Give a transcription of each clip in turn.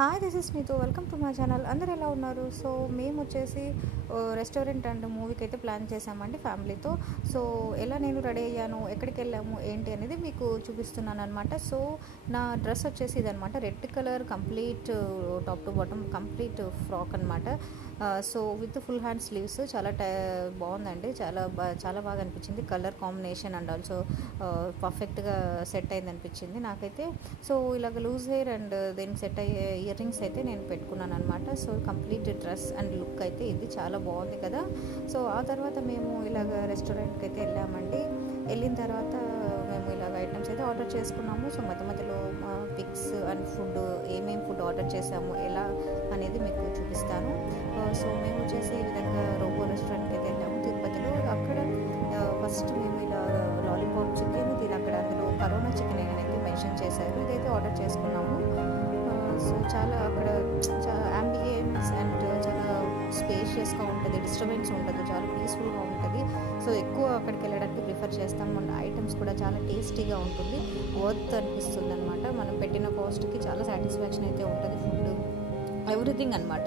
Hi this is Neetu welcome to my channel. అందరు ఎలా ఉన్నారు? సో మేము వచ్చేసి రెస్టారెంట్ అండ్ మూవీకి అయితే ప్లాన్ చేసామండి ఫ్యామిలీతో. సో ఎలా నేను రెడీ అయ్యాను, ఎక్కడికి వెళ్ళాము ఏంటి అనేది మీకు చూపిస్తున్నాను అనమాట. సో నా డ్రెస్ వచ్చేసి ఇదనమాట, red colour complete top to bottom complete frock అనమాట. So with full hand sleeves చాలా బాగుందండి, చాలా బాగా అనిపించింది. కలర్ కాంబినేషన్ అండ్ ఆల్సో పర్ఫెక్ట్గా సెట్ అయింది అనిపించింది నాకైతే. సో ఇలాగ లూజ్ హెయిర్ అండ్ దీనికి సెట్ అయ్యే ఇయర్ రింగ్స్ అయితే నేను పెట్టుకున్నాను అనమాట. So complete dress and look అయితే ఇది చాలా బాగుంది కదా. సో ఆ తర్వాత మేము ఇలాగ రెస్టారెంట్కి అయితే వెళ్ళామండి. వెళ్ళిన తర్వాత మేము ఇలాగ ఐటమ్స్ అయితే ఆర్డర్ చేసుకున్నాము. సో మధ్యలో పిక్స్ అండ్ ఫుడ్, ఏమేమి ఫుడ్ ఆర్డర్ చేసాము ఎలా అనేది మీకు చూపిస్తాను. సో మేము వచ్చేసి ఈ విధంగా రోబో రెస్టారెంట్కి అయితే వెళ్ళాము తిరుపతిలో. అక్కడ ఫస్ట్ మేము ఇలా లాలీపాప్ చికెన్, దీని అక్కడ అందులో కరోనా చికెన్ అయితే మెన్షన్ చేశారు. ఇదైతే ఆర్డర్ చేసుకున్నాము. సో చాలా అక్కడ అంబియన్స్ అండ్ చాలా స్పేషియస్గా ఉంటుంది, డిస్టర్బెన్స్ ఉండదు, చాలా పీస్ఫుల్గా ఉంటుంది. సో ఎక్కువ అక్కడికి వెళ్ళడానికి ప్రిఫర్ చేస్తాం. మన ఐటమ్స్ కూడా చాలా టేస్టీగా ఉంటుంది, వర్త్ అనిపిస్తుంది అనమాట. మనం పెట్టిన కాస్ట్కి చాలా సాటిస్ఫాక్షన్ అయితే ఉంటుంది, ఫుడ్ ఎవ్రీథింగ్ అనమాట.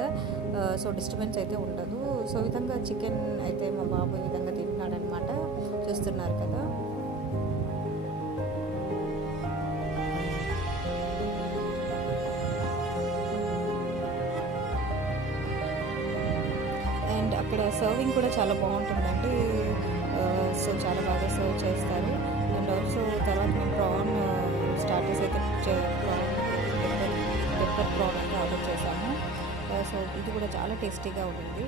సో డిస్టర్బెన్స్ అయితే ఉండదు. సో ఈ విధంగా చికెన్ అయితే మా బాబు ఈ విధంగా తింటున్నాడు అనమాట, చూస్తున్నారు కదా. అండ్ అక్కడ సర్వింగ్ కూడా చాలా బాగుంటుందండి. సో చాలా బాగా సర్వ్ చేస్తారు. అండ్ ఆల్సో తర్వాత మేము ప్రాన్ స్టార్టర్స్ అయితే పెప్పర్ ప్రాన్ అయితే ఆర్డర్ చేసాము. సో ఇది కూడా చాలా టేస్టీగా ఉంది.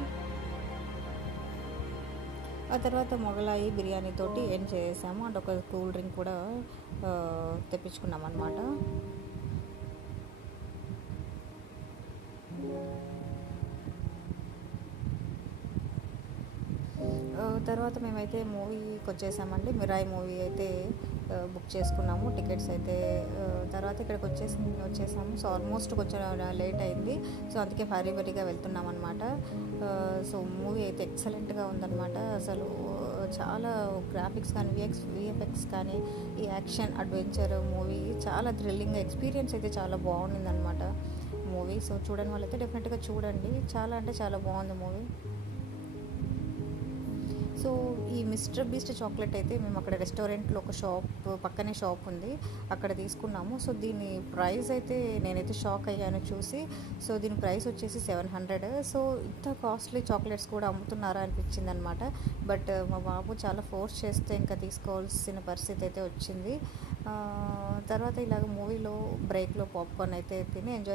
ఆ తర్వాత మొగలాయి బిర్యానీ తోటి ఎండ్ చేసాము. అండ్ ఒక కూల్ డ్రింక్ కూడా తెప్పించుకున్నాం అనమాట. తర్వాత మేమైతే మూవీకి వచ్చేసామండి. మిరాయి మూవీ అయితే బుక్ చేసుకున్నాము టికెట్స్ అయితే. తర్వాత ఇక్కడికి వచ్చేసాము. సో ఆల్మోస్ట్ కొంచెం లేట్ అయింది. సో అందుకే హరీబరీగా వెళ్తున్నాం అనమాట. సో మూవీ అయితే ఎక్సలెంట్గా ఉందన్నమాట. అసలు చాలా గ్రాఫిక్స్ కానీ విఎఫ్ఎక్స్ కానీ ఈ యాక్షన్ అడ్వెంచర్ మూవీ చాలా థ్రిల్లింగ్ ఎక్స్పీరియన్స్ అయితే చాలా బాగుండిందనమాట మూవీ. సో చూడని వాళ్ళైతే డెఫినెట్గా చూడండి, చాలా అంటే చాలా బాగుంది మూవీ. సో ఈ మిస్టర్ బీస్ట్ చాక్లెట్ అయితే మేము అక్కడ రెస్టారెంట్లో ఒక షాప్ పక్కనే షాప్ ఉంది, అక్కడ తీసుకున్నాము. సో దీని ప్రైస్ అయితే నేనైతే షాక్ అయ్యాను చూసి. సో దీని ప్రైస్ వచ్చేసి 700. సో ఇంత కాస్ట్లీ చాక్లెట్స్ కూడా అమ్ముతున్నారా అనిపించింది అనమాట. బట్ మా బాబు చాలా ఫోర్స్ చేస్తే ఇంకా తీసుకోవాల్సిన పరిస్థితి అయితే వచ్చింది. తర్వాత ఇలాగ మూవీలో బ్రేక్లో పాప్కార్న్ అయితే తిని ఎంజాయ్